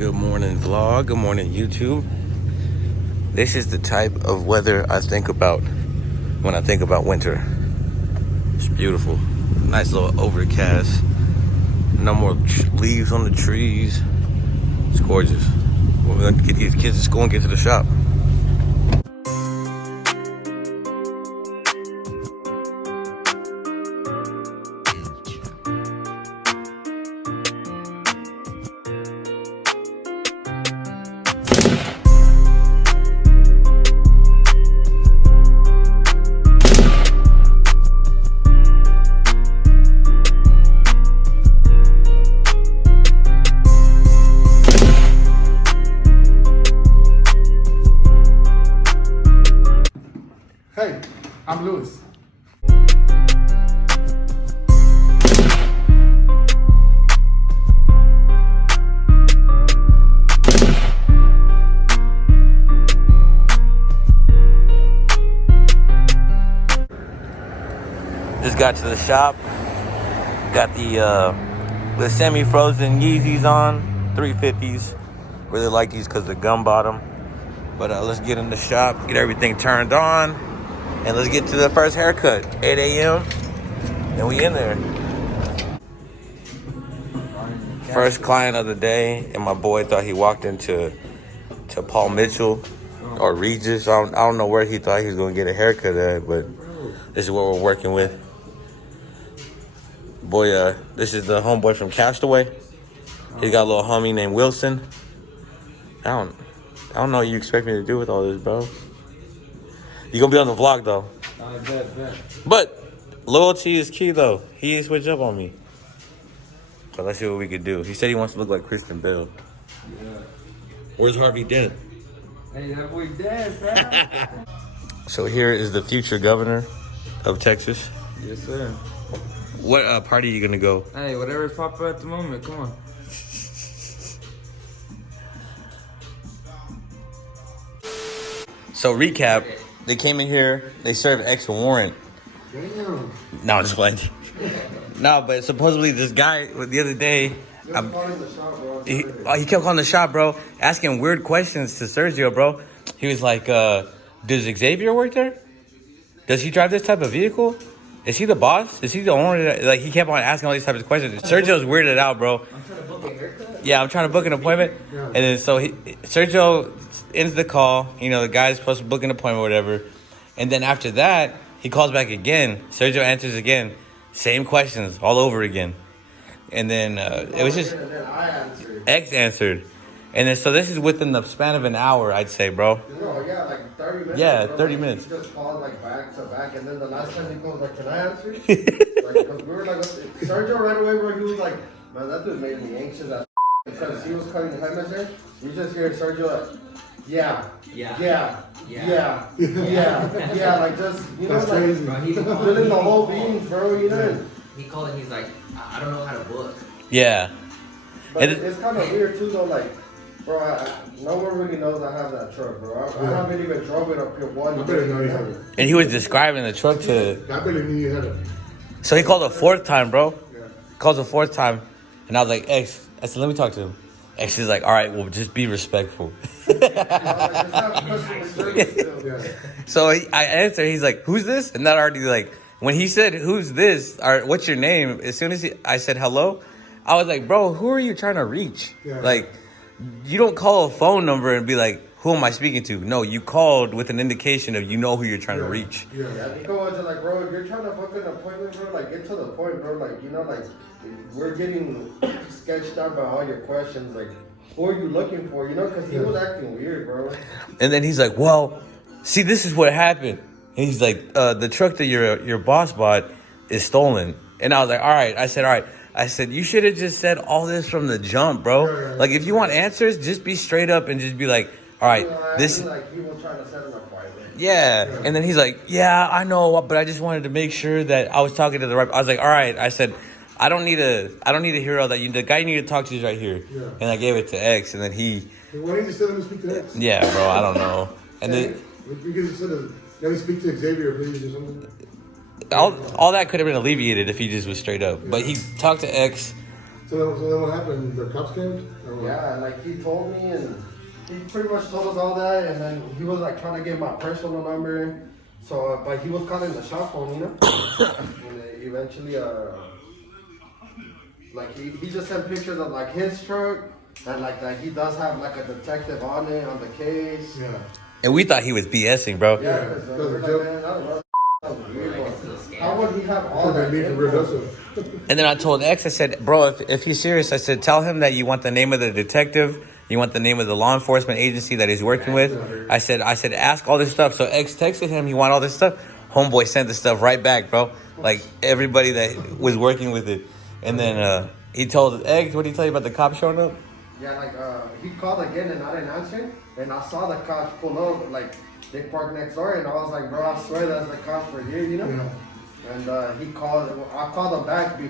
Good morning vlog, good morning YouTube. This is the type of weather I think about when I think about winter. It's beautiful, nice little overcast, no more leaves on the trees. It's gorgeous. We're gonna get these kids to school and get to the shop. Hey, I'm Louis. Just got to the shop. Got the semi-frozen Yeezys on, 350s. Really like these because they're gum bottom. But let's get in the shop, get everything turned on, and let's get to the first haircut. 8 a.m. and we in there. First client of the day, and my boy thought he walked into Paul Mitchell or Regis. I don't know where he thought he was gonna get a haircut at, but this is what we're working with. Boy, this is the homeboy from Castaway. He got a little homie named Wilson. I don't know what you expect me to do with all this, bro. You gonna be on the vlog though. I bet. But loyalty is key though. He ain't switch up on me. So let's see what we could do. He said he wants to look like Christian Bale. Yeah. Where's Harvey Dent? Hey, that boy dead, man. So here is the future governor of Texas. Yes, sir. What party are you gonna go? Hey, whatever's popular at the moment, come on. So recap, they came in here, they served X a warrant. Damn. No, I'm just playing. No, but supposedly this guy the other day, he kept calling the shop, bro, asking weird questions to Sergio, bro. He was like, does Xavier work there? Does he drive this type of vehicle? Is he the boss? Is he the owner? Like, he kept on asking all these types of questions. Sergio's weirded out, bro. I'm trying to book a haircut? Yeah, I'm trying to book an appointment. And then so Sergio ends the call. You know, the guy's supposed to book an appointment or whatever. And then after that, he calls back again. Sergio answers again. Same questions all over again. And then it was just X answered. And then so this is within the span of an hour, I'd say, bro. No, yeah, like 30 minutes. Yeah, bro. 30 minutes. He just called like back to back, and then the last time he goes like, "Can I answer?" Like, because we were like, Sergio right away, bro. He was like, "Man, that dude made me anxious as because he was calling the head messenger. You just hear Sergio like, yeah, like just you know, That's like crazy. Bro, he filling the whole beans, bro. You know. He called and he's like, I don't know how to book. Yeah. But it's kind of weird too, though. Like, bro, no one really knows I have that truck, bro. I haven't even drove it up here one day. And he was describing the truck to... I better knew you had it. So he called a fourth time, bro. Yeah. Calls a fourth time. And I was like, X, I said, let me talk to him. X is like, all right, well, just be respectful. So I answered, he's like, who's this? And that already like, when he said, who's this? Or what's your name? As soon as I said hello, I was like, bro, who are you trying to reach? Yeah. Like, you don't call a phone number and be like, who am I speaking to? No, you called with an indication of you know who you're trying to reach. Yeah, you go into like, bro, if you're trying to book an appointment, bro, like, get to the point, bro. Like, you know, like, we're getting sketched out by all your questions. Like, who are you looking for? You know, because he was acting weird, bro. And then he's like, well, see, this is what happened. And he's like, the truck that your boss bought is stolen. And I was like, all right. I said, all right. I said, you should have just said all this from the jump, bro. Like, if you want answers, just be straight up and just be like, all right, this... Like, he was trying to set an appointment. Yeah. And then he's like, yeah, I know, but I just wanted to make sure that I was talking to the right... I was like, all right. I said, I don't need to hear all that. The guy you need to talk to is right here. Yeah. And I gave it to X, and then he... Why didn't you send him to speak to X? Yeah, bro, I don't know. And then... You could have said, let me speak to Xavier, please, or something. All that could have been alleviated if he just was straight up. But he talked to X, So then what happened? The cops came? Or what? Yeah, like he told me, and he pretty much told us all that, and then he was like trying to get my personal number. So, but he was calling the shop phone, you know. And eventually, like he just sent pictures of like his truck, and like that he does have like a detective on it on the case. Yeah. And we thought he was BSing, bro. Yeah, because we're like, man, I don't know. That was weird, but how would he have all that Me for real, info? that's And then I told X, I said, bro, if he's serious, I said, tell him that you want the name of the detective, you want the name of the law enforcement agency that he's working with. I said, ask all this stuff. So X texted him, he want all this stuff. Homeboy sent the stuff right back, bro. Like everybody that was working with it. And then he told X, what did he tell you about the cops showing up? Yeah, like he called again and I didn't answer, and I saw the cops pull up, like they parked next door, and I was like, bro, I swear that's the cops for here, you know. Yeah. And he called. I called them back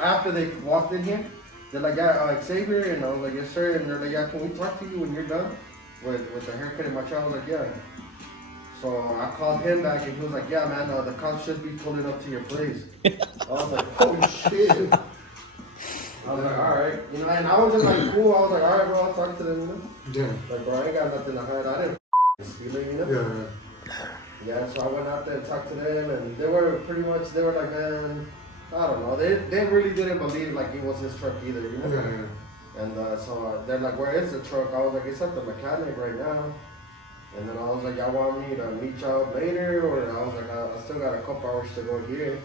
after they walked in here. They're like, yeah, Xavier, and I was like, yes sir, and they're like, yeah, can we talk to you when you're done with the haircut and my child? I was like, yeah. So I called him back, and he was like, yeah, man, the cops should be pulling up to your place. I was like, holy shit. I was like, all right, you know, and I was just like, cool. I was like, all right, bro, I'll talk to them, you know. Yeah. Like, bro, I ain't got nothing to hide. I didn't steal it, you know. Yeah. Yeah, so I went out there and talked to them, and they were like, man, I don't know. They really didn't believe like it was his truck either, you know. Yeah. And so they're like, where is the truck? I was like, it's at the mechanic right now. And then I was like, y'all want me to meet y'all later? Or I was like, I still got a couple hours to go here.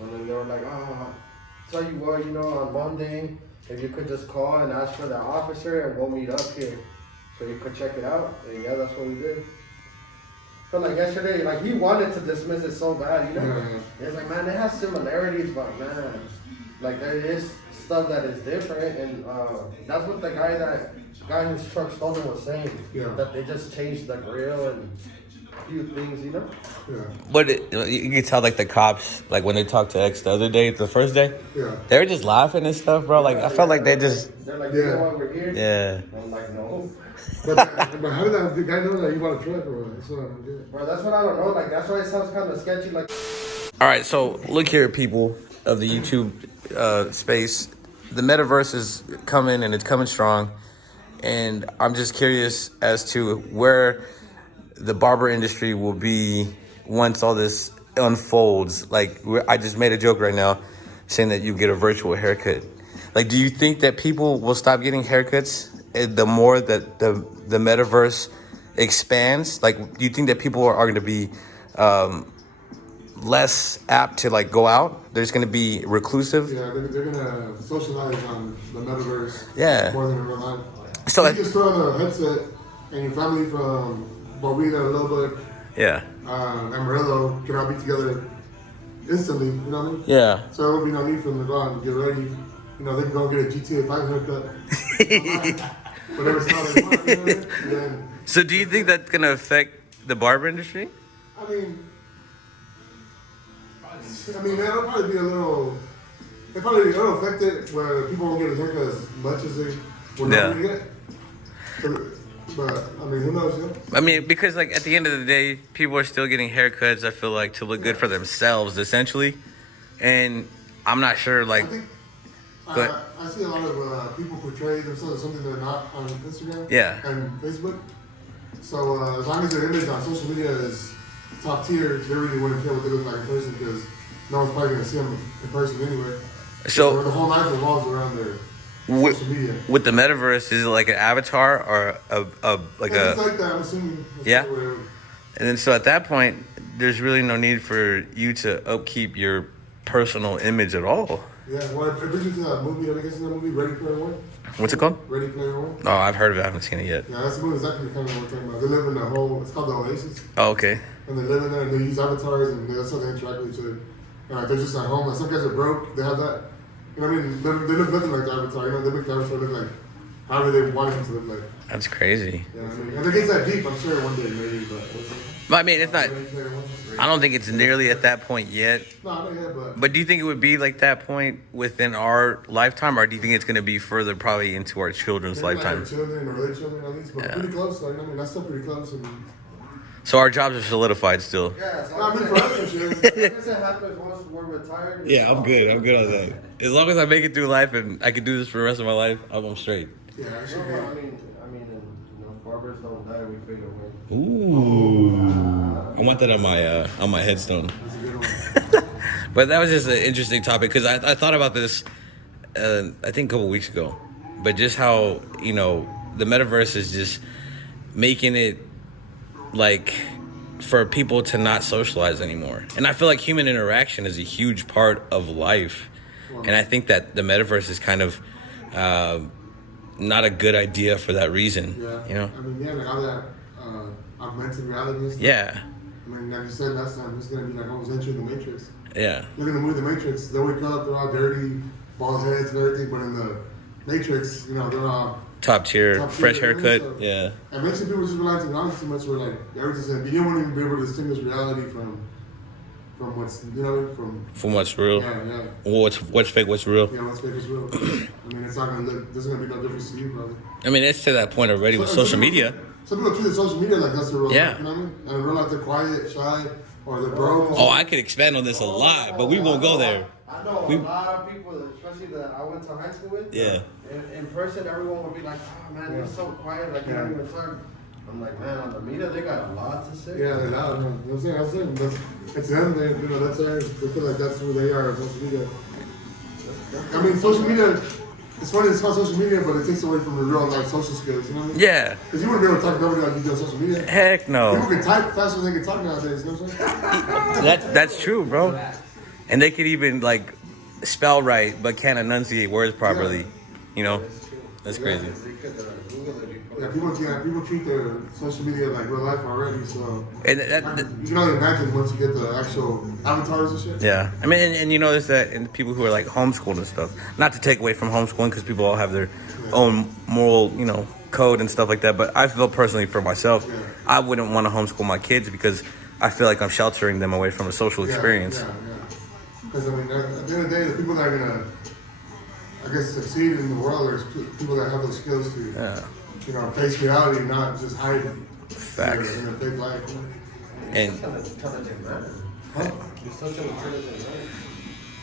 And then they were like, oh, tell you what, you know, on Monday, if you could just call and ask for the officer and we'll meet up here. So you could check it out. And yeah, that's what we did. But like yesterday, like he wanted to dismiss it so bad, you know? Yeah. It's like, man, it has similarities, but man, like there is stuff that is different. And that's what the guy whose truck stolen was saying. Yeah. That they just changed the grill and a few things, you know? Yeah. But you can tell, like, the cops, like, when they talked to X the other day, the first day, Yeah. they were just laughing and stuff, bro. Like, I felt like they just, They're like, you know why we're here? yeah. I'm like, no. But how did that guy know that you want a truck or what? That's what I don't get. Bro, that's what I don't know. Like, that's why it sounds kind of sketchy. Like, All right, so look here, people of the YouTube space. The metaverse is coming, and it's coming strong. And I'm just curious as to where the barber industry will be once all this unfolds. Like, I just made a joke right now saying that you get a virtual haircut. Like, do you think that people will stop getting haircuts the more that the metaverse expands? Like, do you think that people are going to be less apt to, like, go out? They're just going to be reclusive? Yeah, they're gonna socialize on the metaverse. Yeah. More than in real life. So, You like, just throw on a headset and your family from Barbershop, Lubbock, yeah. Amarillo can all be together instantly. You know what I mean? Yeah. So there will be no need for them to go out and get ready. You know, they can go get a GTA 5 haircut. Whatever style they want. You know what I mean? And then, So do you think that's going to affect the barber industry? I mean, that'll probably be a little. It'll affect it where people won't get a haircut as much as they would normally get. But I mean, who knows? Yeah? I mean, because, like, at the end of the day, people are still getting haircuts, I feel like, to look good for themselves, essentially. And I'm not sure, like... I think Go ahead. I see a lot of people portray themselves as something they're not on Instagram and Facebook. So as long as their image on social media is top tier, they really wouldn't care what they look like in person because no one's probably going to see them in person anyway. So the whole life revolves around their social media. With the metaverse, is it like an avatar or It's like that, I'm assuming. Yeah. And then so at that point, there's really no need for you to upkeep your personal image at all. Yeah, well, it brings you to that movie. Have you guys seen that movie, Ready Player One? What's it called? Ready Player One. Oh, I've heard of it. I haven't seen it yet. Yeah, that's the movie exactly kind of what we're talking about. They live in the whole, it's called the Oasis. Oh, okay. And they live in there and they use avatars and that's how they interact with each other. And like, they're just at home. Like some guys are broke, they have that. You know what I mean? They look nothing like the avatar. You know, they make the avatar look like however they want him to look like. That's crazy. Yeah, I mean, if it gets that deep, I'm sure one day maybe, but we'll see. I mean, it's not... I don't think it's nearly at that point yet. No, not yet, But do you think it would be like that point within our lifetime, or do you think it's going to be further probably into our children's lifetime? Like our children or their children at least, but pretty close. Like, I mean, that's still pretty close. And So our jobs are solidified still. Yeah, so I mean, for us, it's just- if it happens once we're retired. Yeah, I'm good. I'm good on that. As long as I make it through life and I can do this for the rest of my life, I'm straight. Yeah, it should No, be. I mean, you know, barbers don't die, we fade away. Ooh, I want that on my headstone. That's a good one. But that was just an interesting topic because I thought about this, I think a couple weeks ago. But just how, you know, the metaverse is just making it like for people to not socialize anymore. And I feel like human interaction is a huge part of life. And I think that the metaverse is kind of not a good idea for that reason. Yeah. You know? I mean, yeah, like all that augmented reality and stuff. Yeah. I mean, like you said last time, it's going to be like almost entering the Matrix. Yeah. Look at the movie The Matrix. They wake up, they're all dirty, bald heads and everything, but in the Matrix, you know, they're all Top tier, fresh haircut. So, Yeah. And makes people just rely on technology too much. Where like everything's in, you won't even be able to distinguish reality from what's, you know, From what's real. yeah. What's fake, what's real. Yeah, what's fake is real. I mean, it's not gonna look. There's gonna be no difference to you, brother. I mean, it's to that point already with Some social people- media. Some people treat social media like that's their real Yeah. life, you know what I mean? And in real life, they're quiet, shy, or they're broke. Oh, I could expand on this a lot, but we won't go there. I know We- a lot of people, especially that I went to high school with. Yeah. In person, everyone would be like, "Oh man, you're so quiet, like you don't even talk." I'm like, man, on the media, they got a lot to say. Yeah, they're loud. You know what I'm saying? That's it. It's them. They, you know, that's they feel like that's who they are on social media. I mean, social media. It's funny. It's called social media, but it takes away from the real life social skills. You know what I mean? Yeah. Because you wouldn't be able to talk to nobody like you do on social media. Heck People no. can type faster than they can talk nowadays. You know what I'm saying? That's true, bro. And they could even like spell right, but can't enunciate words properly. You know, that's crazy. They could Google it before. Yeah, people treat their social media like real life already. So And you can only imagine once you get the actual avatars and shit. yeah, I mean, and you notice that in people who are like homeschooled and stuff. Not to take away from homeschooling, because people all have their own moral, you know, code and stuff like that. But I feel personally for myself, I wouldn't want to homeschool my kids because I feel like I'm sheltering them away from a social experience. Yeah. Because I mean, at the end of the day, the people that are gonna, I guess, succeed in the world are people that have those skills to, you know, face reality, not just hide Facts. in a fake life. And Intelligent man. Huh? You're such an intelligent man.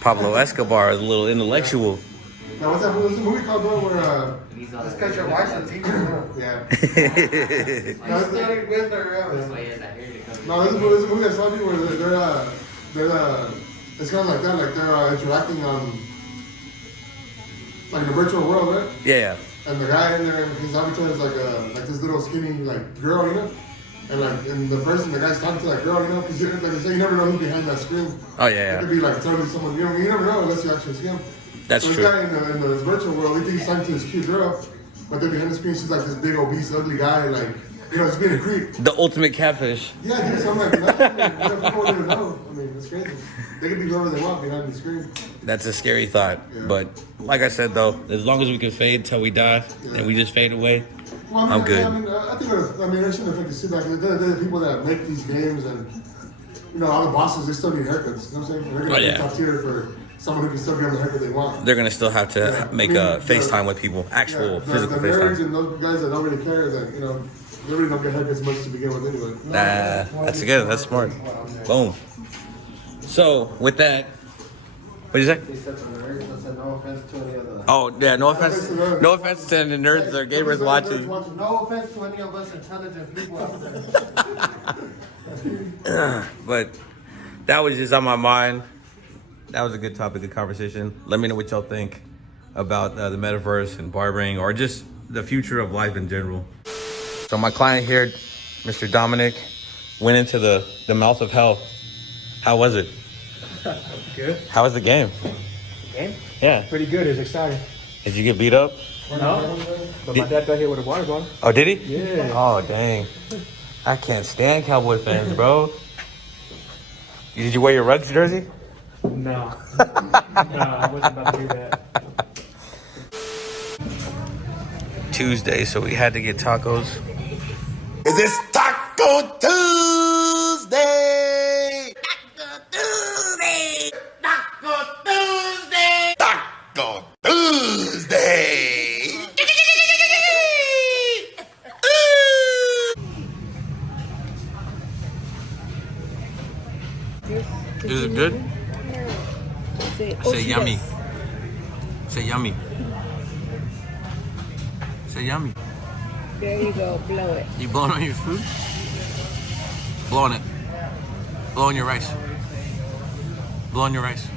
Pablo Escobar is a little intellectual. Now, what's that movie called, bro? Where, He's on It's because your wife's a teacher, huh? yeah. You studied with her, That's yeah. why he has that hair to come. No, there's a movie I saw where they're it's kind of like that, like they're interacting on, like in the virtual world, right? Yeah. And the guy in there, his avatar is like this little skinny like girl, you know, and the guy's talking to that girl, you know, because like I say, you never know who's behind that screen. Oh It yeah. could be like totally someone, you know, you never know unless you actually see him. That's so true. This guy in the virtual world, he thinks he's talking to this cute girl, but then behind the screen, she's like this big obese ugly guy, like, you know, just being a creep. The ultimate catfish. Yeah, dude, so I'm like, you know, people don't even know. I mean, it's crazy. They can be whoever they want behind the screen. That's a scary thought. Yeah. But like I said though, as long as we can fade till we die and we just fade away, Well, I mean, I'm good. I think it shouldn't affect the sit back. The people that make these games and, you know, all the bosses, they still need haircuts. You know what I'm saying? They're going to be top tier for someone who can still give them the haircut they want. they're gonna still have to make a FaceTime with people, actual physical the nerds FaceTime. and those guys that don't really care, that, you know, they really don't get haircuts much to begin with anyway. That's good. That's smart. Boom. So with that, what did you say? He said to the nerds, I said no offense to any of the... Oh yeah, no offense to the nerds or gamers watching. No offense to any of us intelligent people out there. But that was just on my mind. That was a good topic, good conversation. Let me know what y'all think about the metaverse and barbering, or just the future of life in general. So my client here, Mr. Dominic, went into the mouth of hell. How was it? Good. How was the game? Game? Yeah. Pretty good. It's exciting. Did you get beat up? No. But my dad got hit with a water bottle. Oh, did he? Yeah. Oh, dang. I can't stand Cowboy fans, bro. Did you wear your Ruggs jersey? No. No, I wasn't about to do that. Tuesday, so we had to get tacos. Is this Taco Tuesday? Taco Tuesday! Taco Tuesday! Taco Tuesday! good? Say, Say yummy. Say yummy. Say yummy. There you go, blow it. You blowing on your food? Blow on it. Blow on your rice. Blow on your rice.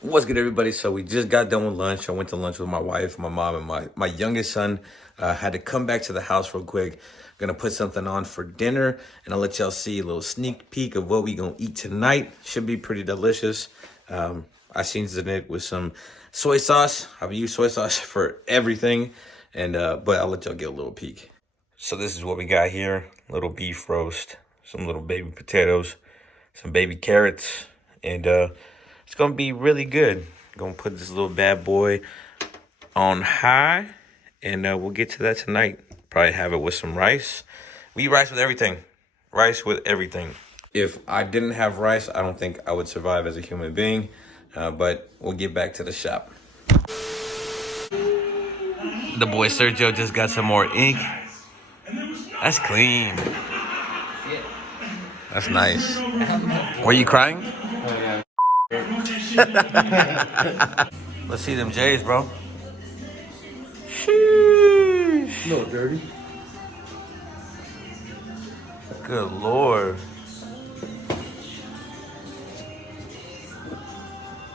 What's good, everybody? So we just got done with lunch. I went to lunch with my wife, my mom, and my youngest son. Had to come back to the house real quick. Gonna put something on for dinner, and I'll let y'all see a little sneak peek of what we gonna eat tonight. Should be pretty delicious. I seasoned it with some soy sauce. I've used soy sauce for everything, and but I'll let y'all get a little peek. So this is what we got here: little beef roast, some little baby potatoes, some baby carrots, and it's gonna be really good. Gonna put this little bad boy on high, and we'll get to that tonight. Probably have it with some rice. We eat rice with everything. Rice with everything. If I didn't have rice, I don't think I would survive as a human being. But we'll get back to the shop. The boy Sergio just got some more ink. That's clean. That's nice. Were you crying? Let's see them J's, bro. No, dirty. Good Lord.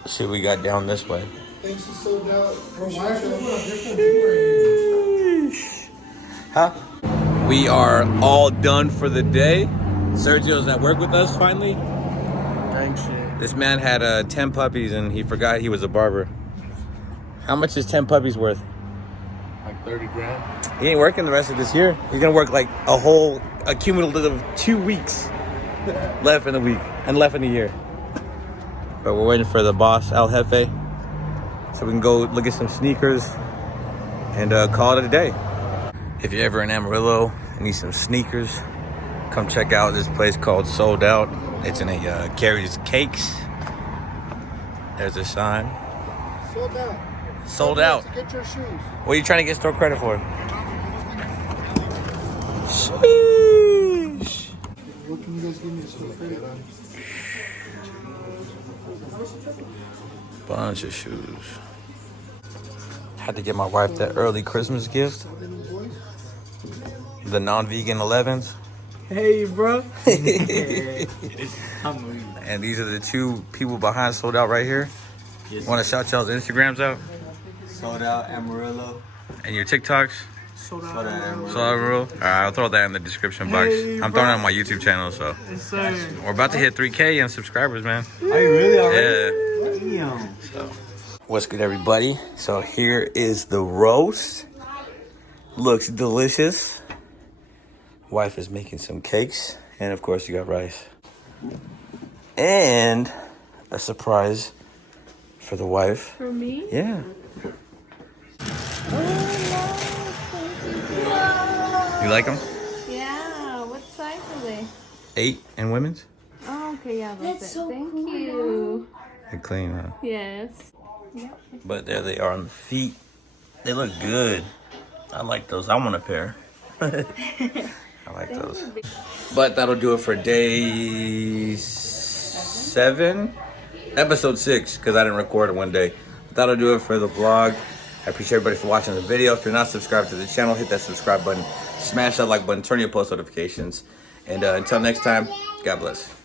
Let's see what we got down this way. Thanks to sold out. Huh? We are all done for the day. Sergio's at work with us finally. Dang shit. This man had 10 puppies and he forgot he was a barber. How much is 10 puppies worth? Like 30 grand. He ain't working the rest of this year. He's gonna work like a cumulative of 2 weeks left in the week and left in the year. But we're waiting for the boss, El Jefe, so we can go look at some sneakers and call it a day. If you're ever in Amarillo and need some sneakers, come check out this place called Sold Out. It's in carries cakes. There's a sign. Sold out. Sold out. Get your shoes. What are you trying to get store credit for? Sheesh. What can you guys give me a store credit on? Bunch of shoes. Had to get my wife that early Christmas gift. The non-vegan 11s. Hey, bro. And these are the two people behind Sold Out right here. Yes. Want to shout y'all's Instagrams out? Sold Out Amarillo. And your TikToks? Sold Out Amarillo. Sold Out Amarillo? Alright, I'll throw that in the description box. Hey, I'm throwing it on my YouTube channel, so. Yes, sir. We're about to hit 3K in subscribers, man. Are you really already? Yeah. Damn. So, what's good, everybody? So here is the roast. Looks delicious. Wife is making some cakes, and of course you got rice. And a surprise for the wife. For me? Yeah. You like them? Yeah, what size are they? 8 in women's. Oh, okay, yeah, that's it. so Thank cool. you. They're clean, huh? Yes. Yep. But there they are on the feet. They look good. I like those. I want a pair. I like those. But that'll do it for day 7, episode 6, because I didn't record it one day. But that'll do it for the vlog. I appreciate everybody for watching the video. If you're not subscribed to the channel, hit that subscribe button, smash that like button, turn your post notifications. And until next time, God bless.